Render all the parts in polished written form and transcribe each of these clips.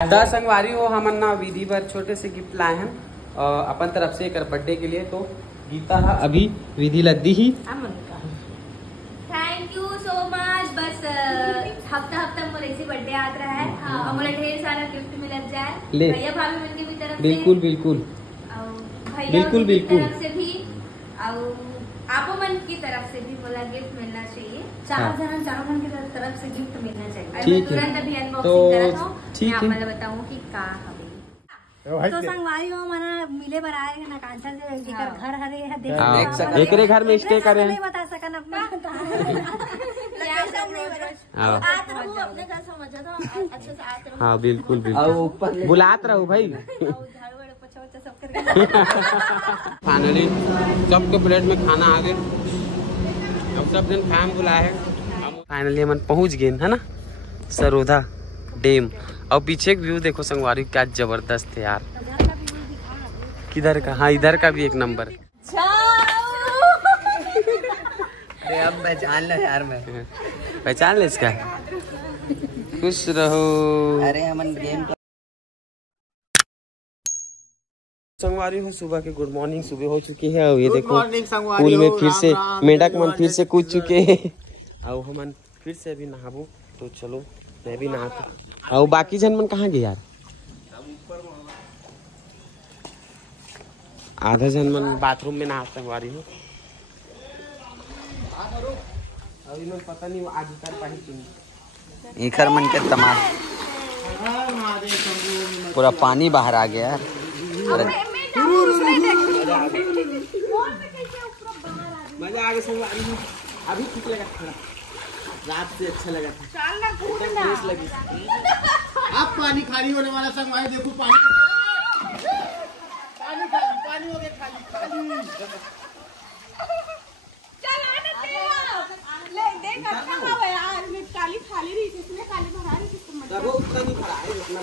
The संगवारी हो हमन ना विधि बर छोटे से गिफ्ट लाए हैं अपन तरफ से एक बर्थडे के लिए। तो गीता है अभी विधि लद्दी ही थैंक यू सो मच। बस हफ्ता हफ्ता मोर ऐसे बर्थडे आत रहा है और मोला ढेर सारा गिफ्ट मिलत जाए भैया भाभी मन के भी तरफ बिल्कुल से बिल्कुल भैया बिल्कुल की बिल्कुल तरफ से भी और आप मन की तरफ से भी मोला गिफ्ट मिलना चाहिए। चारों मन की तरफ से गिफ्ट मिलना चाहिए। ठीक है तुरंत अभी अनबॉक्सिंग करत हूं, ठीक है मैं बताऊं कि का हवे। तो संगवारी हो मना मिले बर आए ना कांचा से एकर घर हरे है देख सकते एकरे घर में स्टे करे नहीं बता सकन अपना आत रहू अपने घर समझत हो अच्छे से आत रहू। हाँ बिल्कुल बिल्कुल बुलात रहू भाई। फाइनली सबके प्लेट में खाना आ गए। अब सब दिन फैम बुलाए है। फाइनली हम पहुंच गए है ना सरोधा डैम। और पीछे एक व्यू देखो संगवारी क्या जबरदस्त है यार। किधर का? हाँ इधर का भी एक नंबर। अरे अब पहचान लो यार मैं पहचान ले इसका। खुश रहो। अरे हमन गेम संगवारी हो सुबह के गुड मॉर्निंग सुबह हो चुकी है। और ये देखो पूल में फिर से मेंढक मन फिर से कूद चुके हैं। और हमन फिर से अभी नहाबो तो चलो मैं भी नहाता। और बाकी जन मन कहाँ गए यार? आधा जन मन बाथरूम में नहा संगवारी हो। अभी मन पता नहीं आज कर पाही कि इखर मन के तमाम पूरा पानी बाहर आ गया है। मजा आ गया संगवारी हो। अभी ठीक लगा थोड़ा, रात से अच्छा लगा था। लगी अब पानी खाली होने वाला संगवारी देखो पानी पानी हो गया खाली काली खाली रही इसमें काली भरा रही वो उतना नहीं खड़ा है जितना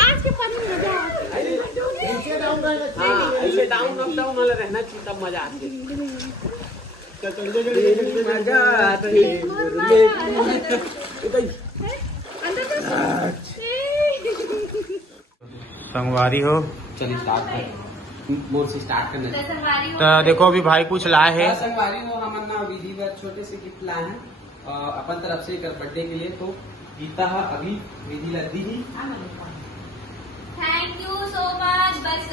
आज के पानी में मजा ऐसे डाउन अप डाउन वाला रहना चाहिए तब मजा आती संगवारी हो। चलिए स्टार्ट कर मोर से स्टार्ट करने। तो देखो अभी भाई कुछ लाए हैं। संगवारी हो हमन ना विधि बर छोटे से गिफ्ट लाए हैं अपन तरफ से एक बर्थडे के लिए। तो गीता है अभी विधि लद्दी ही थैंक यू सो मच। बस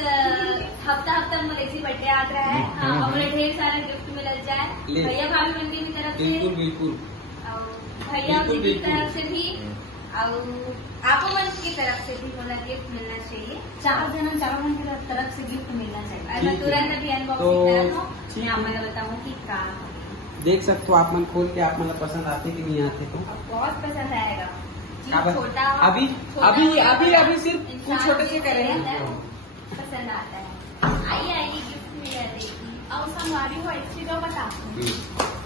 हफ्ता हफ्ता मोर ऐसे बर्थडे आत रहा है और मोला ढेर सारा गिफ्ट मिलत जाए भैया भाभी मन के भी तरफ से बिल्कुल बिल्कुल और भैया की तरफ से भी और आप मन की तरफ से भी मोला गिफ्ट मिलना चाहिए। चारों मन की तरफ से गिफ्ट मिलना चाहिए। मैं तुरंत अभी अनबॉक्सिंग करत हूं, मैं मैं बताऊं कि का देख सकते हो आप मन खोल के आप मतलब पसंद आते कि नहीं आते। तो बहुत पसंद आएगा। छोटा अभी अभी अभी अभी सिर्फ कुछ छोटे से करे हैं पसंद आता है। आइए गिफ्ट मिला देखिए। और संगवारी हो एक चीज बता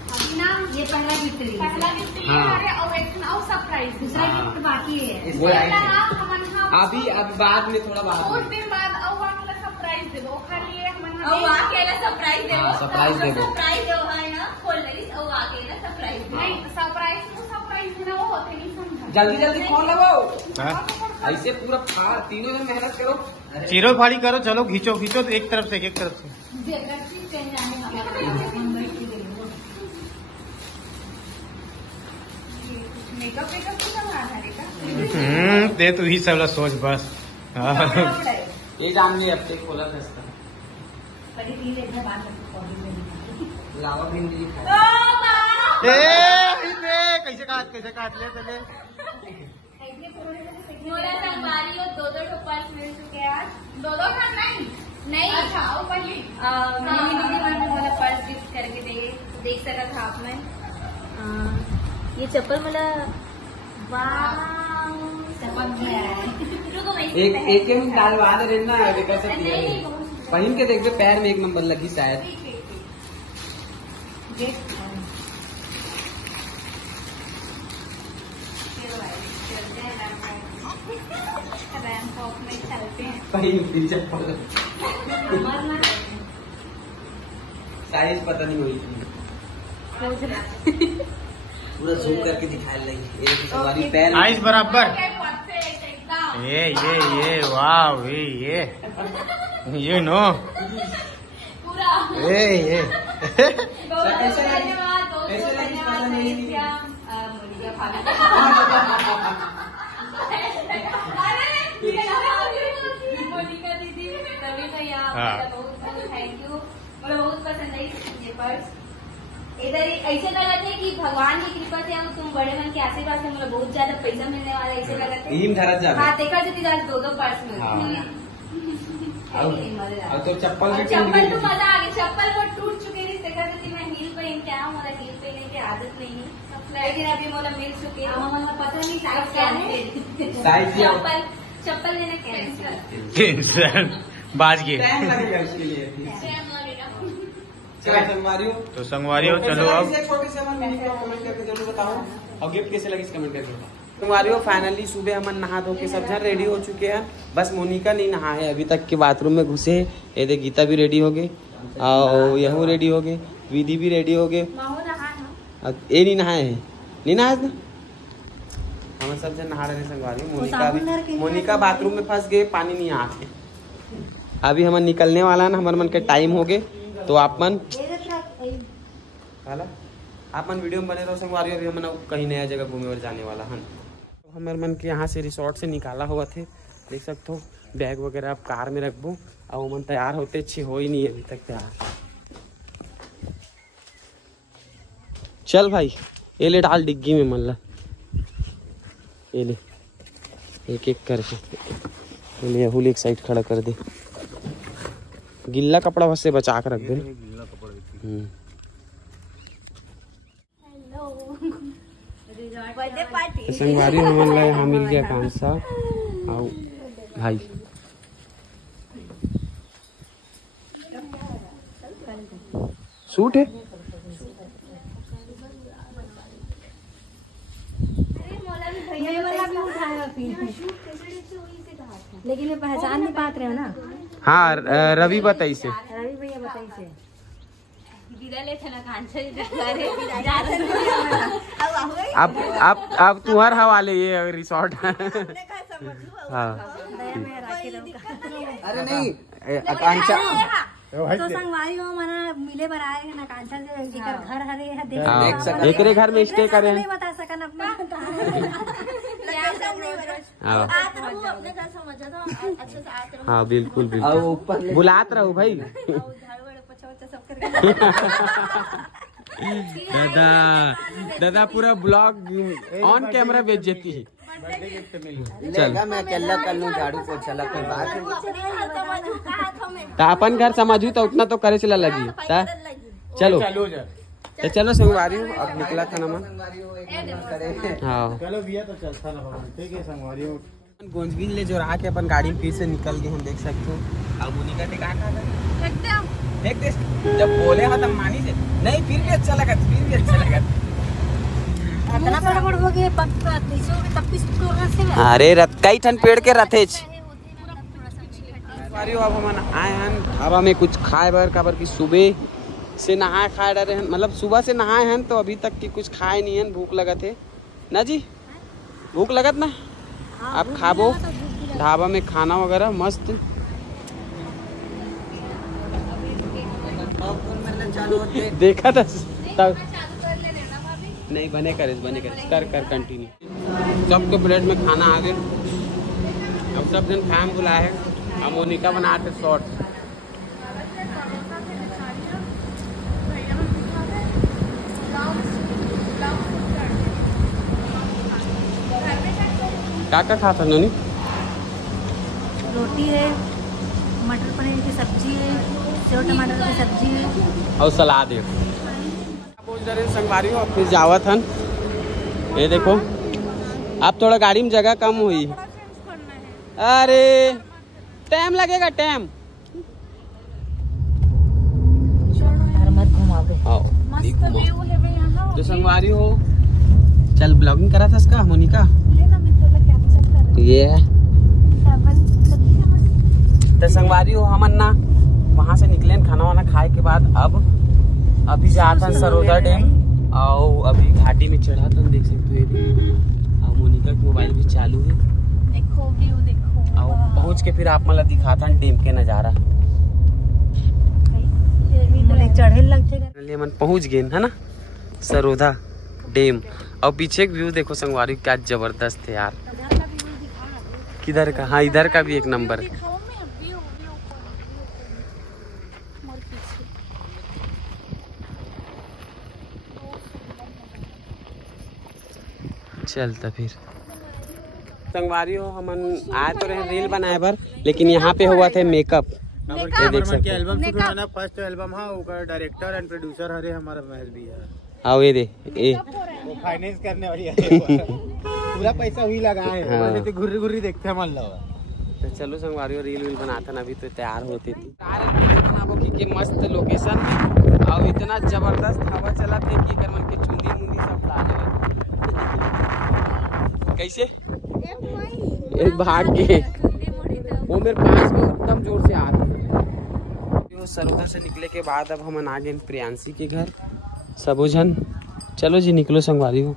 अभी ना ये पहला गिफ्ट लिया और एक और सरप्राइज दूसरा गिफ्ट बाकी है। अभी अब बाद में थोड़ा बाद कुछ दिन बाद और वाला सरप्राइज देबो खाली एक महीना और अकेला सरप्राइज देबो सरप्राइज देबो है ना खोल लगी और अकेला सरप्राइज नहीं सरप्राइज ना वो होते नहीं समझा। जल्दी जल्दी खोल लो। ऐसे पूरा तीनों जन मेहनत करो। चीरो फाड़ी करो चलो खींचो खींचो तो एक तरफ से एक तरफ से मेकअप की संभाल दे तू ही सब सोच बस। ये जान अब तक खोला था इसका लावा भिंडी कैसे काट ले पहले। मोरा संगवारी और दो पर्स मिल चुके हैं आज। दो नहीं अच्छा मोला पर्स गिफ्ट करके देख सका था आप में। ये चप्पल मला चमक गया है। एक डालवा दे ना पहन के देखते पैर में एक नंबर लगी शायद। चप्पल साइज पता नहीं हुई। पूरा जूम करके दिखाने लगी। ये हमारी पैर आइस बराबर। ये वाह ये नो ये मोनिका दीदी, रवि भैया, थैंक यू। मुझे बहुत पसंद आई ये पर्स। इधर ऐसे लगा थे कि भगवान की कृपा से तुम बड़े मन के आशीर्वाद से मुझे बहुत ज्यादा पैसा मिलने वाला ऐसे लगा थे। हाँ देखा जाती आज 2 पर्स में। तो चप्पल तो मजा आ गया। चप्पल वो टूट चुके थे, देखा जाती मैं हील पहन के आऊँ, मुझे हील पहनने की आदत नहीं है, लेकिन अभी मुझे मिल चुके हैं। पता नहीं साइज क्या है, चप्पल लेना कैंसिल बाज गए। टाइम लगेगा इसके लिए। चलो संगवारी तो संगवारी हो, चलो अब छोटे से कमेंट करके जरूर बताओ, और गिफ्ट कैसे लगी कमेंट करके बताओ। संगवारी हो, फाइनली सुबह हम नहा धो के सब जन रेडी हो चुके हैं। बस मोनिका नहीं नहा है अभी तक के, बाथरूम में घुसे। ये देख गीता भी रेडी हो गई और यहू रेडी हो गए, विधि भी रेडी हो गए। ये नहीं नहाए हैं, नहीं नहाए ना, हम सब जन नहा रहे संगवारी। मोनिका बाथरूम में फंस गए, पानी नहीं आते। अभी हम निकलने वाला ना, हमारे मन के टाइम हो गए, तो आपन वीडियो में बने रहो संगवारी। अभी हम कहीं नया जगह घूमे और जाने वाला है। तो हमारे मन के यहाँ से रिसोर्ट से निकाला हुआ थे, देख सकते हो। बैग वगैरह आप कार में रखबो, और मन तैयार होते अच्छे हो ही नहीं है अभी तक तैयार। चल भाई ये ले डाल डिग्गी में, मन ला ये ले, एक एक करके ये हुल एक साइड खड़ा कर दे। गिल्ला कपड़ा बस से बचा कर रख दे। बर्थडे पार्टी संगवारी हमन ला यहाँ मिल गया काम सा आओ भाई। सूट है लेकिन ये पहचान नहीं पाते रहे हो ना। हाँ रवि बताई से, रवि भैया बताई से अब तुम्हार हवाले ये रिसोर्ट। हाँ अरे नहीं आकांक्षा तो संगवारी हो मना मिले बराए है ना, आकांक्षा से घर हरे है देख सकते। एक घर में स्टे करे नहीं बता सकन अपना। अपने घर समझा तो अच्छे से आते रहो। हाँ बिल्कुल और बिल्कुल, ऊपर बुलात रहो भाई। दादा पूरा ब्लॉग ऑन कैमरा बेच देती है। लेगा मैं अकेला कर लूँ झाड़ू पोछा ला कोई बात है। तो अपन घर समझू तो उतना तो करे चला लगी ता? चलो तो चलो संगवारी हो, अब निकला था ना। हाँ चलो भैया तो चलता ना, ठीक है संगवारी हो। गोंजगिन ले जो रहा के अपन गाड़ी में फिर से निकल गए, हम देख सकते हो। अब मोनिका ने कहा देख दे, जब बोले हो तब मानी से नहीं, फिर भी अच्छा लगा, फिर भी अच्छा लगा। इतना बड़ हो गए अरे रत कई ठन पेड़ के रथेच। अब हम आए हैं ढाबा में कुछ खाए बर, काबर की सुबह से नहाए खाए डरे हैं, मतलब सुबह से नहाए हैं तो अभी तक की कुछ खाए नहीं है। भूख लगा थे ना जी, भूख लगत ना, आप खाबो ढाबा में खाना वगैरह मस्त। देखा था तब नहीं बने कर कंटिन्यू। सबके प्लेट में खाना आ गए, अब सब जन फैम बुलाए हैं। अब मोनिका बनाते शॉर्ट। क्या खाता नोनी? रोटी है, मटर पनीर की सब्जी है, सेव टमाटर की सब्जी है और सलाद है। बोल रहे संगवारी हो फिर जावत हन। ये देखो अब थोड़ा गाड़ी में जगह कम हुई। अरे टाइम लगेगा, टाइम मत घुमावे। मस्त व्यू है यहाँ। तो संगवारी हो चल ब्लॉगिंग करा था इसका मोनिका ये है। तो संगवारी हो हमन ना वहाँ से निकले खाना वाना खाए के बाद अब अभी जाता सरोदा डैम। आओ अभी घाटी में चढ़ा तो देख सकते हो। मोनिका का मोबाइल भी चालू है। देखो व्यू देखो। आओ पहुँच के फिर आप मतलब दिखाता डैम के नज़ारा। चढ़े लगते मन पहुँच गए है ना सरोधा डैम। और पीछे एक व्यू देखो संगवारी क्या जबरदस्त है यार। किधर का? हाँ इधर का भी एक नंबर है। चलता फिर संगवारी हो हम आए तो रहे रील बनाए बर, लेकिन यहाँ पे हुआ थे मेकअप। ये देख सकते एल्बम शूट होना फर्स्ट एल्बम है, ऊपर डायरेक्टर एंड प्रोड्यूसर हरे हमारा महल भी है। आओ ये दे ये वो फाइनेंस करने वाली है पूरा पैसा हुई लगाए हैं। हाँ। तो घुर्री घुर्री देखते हैं मन लगा। तो चलो संगवारी रील वील बनाता ना, अभी तो तैयार होती थी कि मस्त लोकेशन में और इतना जबरदस्त हवा चला थे कि कर मन के चुंदी मुंदी सब लाने कैसे एक भाग के वो मेरे पास में एकदम जोर से आ रहा। सरोवर से निकले के बाद अब हम आ गए प्रियांशी के घर सबोजन। चलो जी निकलो संगवारी हो।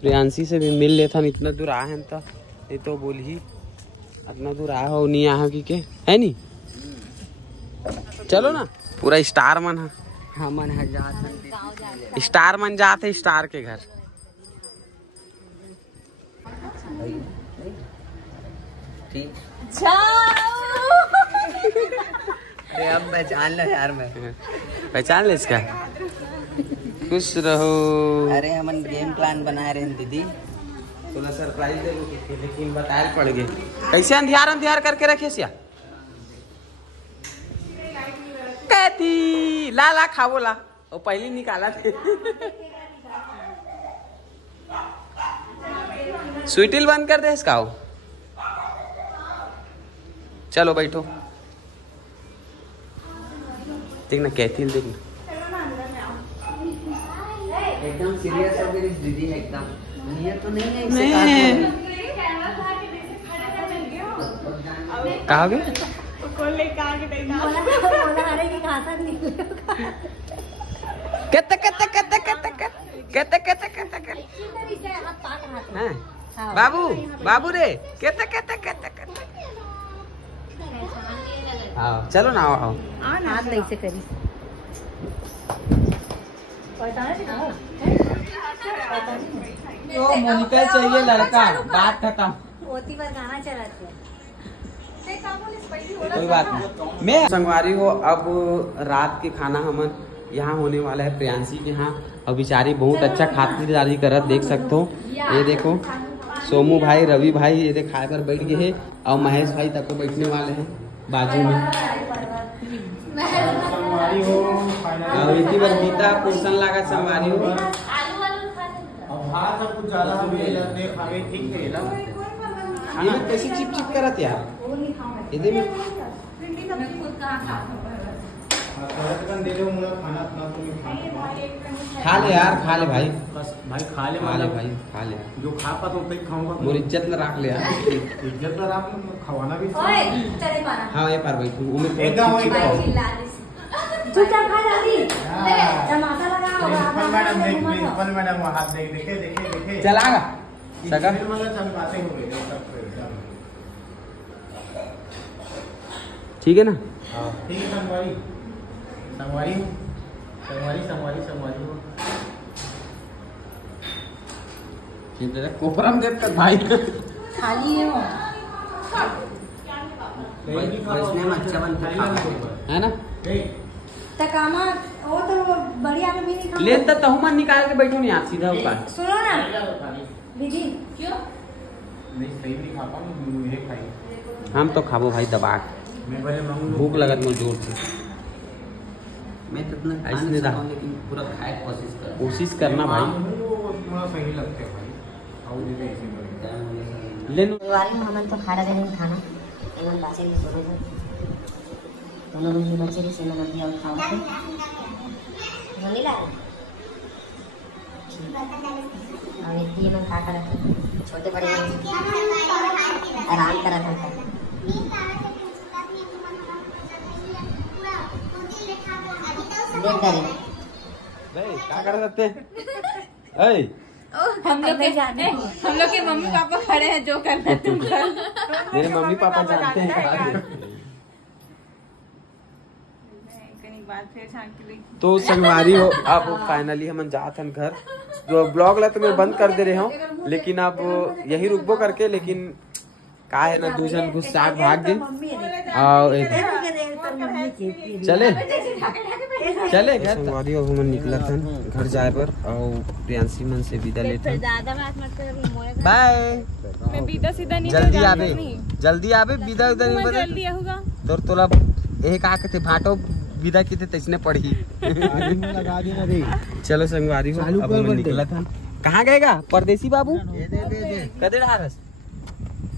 प्रियांशी से भी मिल लेता, इतना दूर आए हैं तो नहीं तो बोल ही इतना दूर आया हो नहीं आया कि के है नहीं। चलो ना पूरा स्टार मन है। हाँ मन है जात स्टार मन जाते स्टार के घर। ठीक। अरे अब पहचान लो यार, मैं पहचान ले इसका। खुश रहो। अरे हम गेम प्लान बनाए रहे दीदी, थोड़ा सरप्राइज दे लेकिन बताए पड़ गए। कैसे अंधियार अंधियार करके रखे सिया कहती ला ला खावो ला वो पहले निकाला थे। स्वीटिल बंद कर दे इसका। चलो बैठो देखना कैथी देखना एकदम सीरियस हो गई दीदी एकदम। ये तो नहीं है नहीं कहा गए कहते कहते कहते कहते कहते कहते कहते कहते बाबू बाबू रे कहते कहते कहते कहते। हाँ चलो ना आओ आओ। हाथ नहीं से करी तो मोनिका चाहिए लड़का, बात खत्म। होती पर गाना चलाते हैं। कोई बात नहीं। मैं संगवारी हो अब रात के खाना हम यहाँ होने वाला है प्रियांशी के यहाँ। और बेचारी बहुत अच्छा खातिरदारी करत देख सकते हो। ये देखो सोमू भाई रवि भाई ये देख खाए कर बैठ गए हैं और महेश भाई तक तो बैठने वाले हैं बाजू में। और इतनी बार गीता पोषण लागत संगवारी हो। हाँ सब कुछ ज्यादा हम ठीक है ना। ये कैसे चिप चिप करत यार इधे में दे दो मुझे खाना अपना खा ले यार, खा ले भाई, भाई खा ले खा ले भाई, खा ले जो खा पा तो खाऊंगा। मोर इज्जत न रख ले यार। इज्जत तो आप खवाना भी। हाँ ये पार बैठू चुपचाप खा जाती तमाशा लगा मैडम देख मैडम हाथ देख देखे देखे देखे चलागा सगा बातें हो गई। ठीक है ना। ठीक है संगवारी संगवारी संगवारी संगवारी संगवारी हो। ठीक है कोपरम देख कर भाई खाली है वो वैसे में अच्छा बनता है ना। तकामा वो तो बढ़िया में भी नहीं खा ले तो मन निकाल के बैठो नहीं आप सीधा ऊपर। सुनो ना दीदी क्यों नहीं सही नहीं खा पाऊँ ये खाई। हम तो खाबो भाई दबा मैं पहले मांगू भूख लगत मुझे जोर से। मैं तो इतना ऐसे खाने नहीं सकता था। हूँ, लेकिन पूरा खाए कोशिश करना भाई। थोड़ा सही लगता है भाई। और ये ऐसे करेंगे। ले लो। परिवार में हमन तो खा रहे हैं खाना एवं बासे भी सोने हैं दोनों भी बच्चे भी सेना नदी और खावा थे वनीला और इतनी में खा कर रखे छोटे बड़े आराम कर रखा है। देख कर क्या कर सकते हैं? हम लोग के मम्मी पापा खड़े हैं, जो करना है तुम कर। मेरे मम्मी पापा जानते हैं। तो संगवारी हो, अब फाइनली हम जात हन घर। जो ब्लॉग ला तो मैं बंद कर दे रहे हूँ, लेकिन अब यही रुकबो करके, लेकिन का है ना दूसरा गुस्सा भाग गए। चले चले घर संगवारी अब हम निकला था घर जाए पर, और प्रियांशी मन से विदा लेते। बाय। मैं विदा सीधा नहीं जल्दी आवे विदा उदा नहीं बदल जल्दी होगा। तोर तोला एक आके थे भाटो विदा की थे तैसने पड़ी। चलो संगवारी हो, अब हम निकला था। कहाँ गएगा परदेसी बाबू? कदे हारस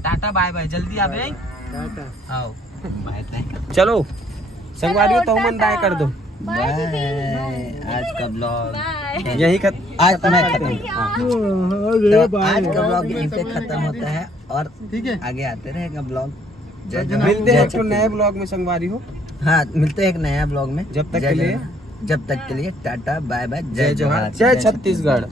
टाटा बाय बाय, जल्दी आवे। आओ चलो संगवारी हो, तो मन बाय कर दो। आज का ब्लॉग यही आज मैं खत्म। तो आज का ब्लॉग यहीं पे खत्म होता है, और आगे आते रहेगा ब्लॉग। मिलते हैं एक नए ब्लॉग में संगवारी हो। हाँ, मिलते हैं एक नया ब्लॉग में। जब तक के लिए टाटा बाय बाय, जय जोहार, जय छत्तीसगढ़।